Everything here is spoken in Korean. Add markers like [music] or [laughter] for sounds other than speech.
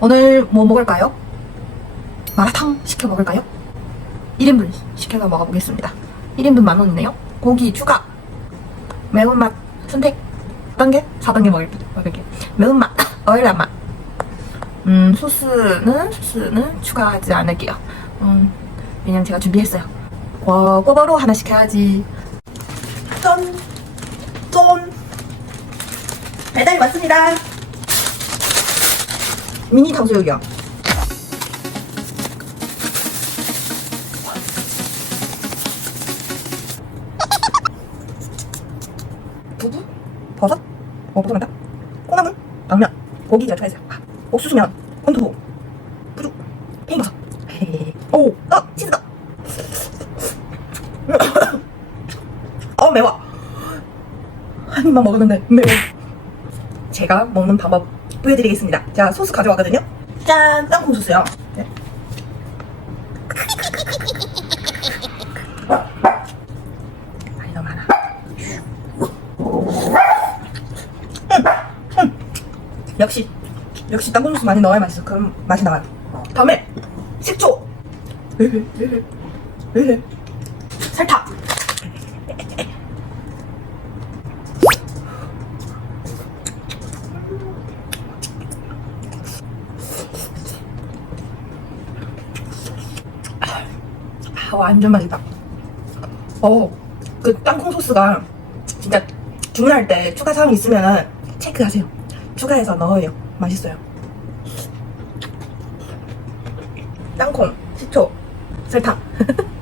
오늘 뭐 먹을까요? 마라탕 시켜 먹을까요? 1인분 시켜서 먹어보겠습니다. 1인분 만 원이네요. 고기 추가. 매운맛 선택. 4단계? 4단계 먹을, 먹을게. 매운맛, [laughs] 얼란 맛. 음, 소스는, 소스는 추가하지 않을게요. 음, 왜냐면 제가 준비했어요. 와, 꼬바로 하나 시켜야지. 짠! 짠! 배달이 왔습니다. 미니 탕수육이요. 두부, 버섯, 어, 버섯 많다. 콩나물, 당면, 고기 제가. 아, 옥수수면, 건두부, 부죽, 팽이버섯. [laughs] 오, 아, 치즈다. [coughs] 어, 매워. 한 입만 먹었는데 매워. 제가 먹는 방법 보여드리겠습니다. 자, 소스 가져왔거든요. 짠! 땅콩 소스요. 네. 많이 너무 많아. 역시, 역시 땅콩 소스 많이 넣어야 맛있어. 그럼 맛이 나와요. 다음에, 식초. 설탕. 아, 완전 맛있다. 어, 그 땅콩 소스가 진짜 주문할 때 추가 사항 있으면 체크하세요. 추가해서 넣어요. 맛있어요. 땅콩, 식초, 설탕. [laughs]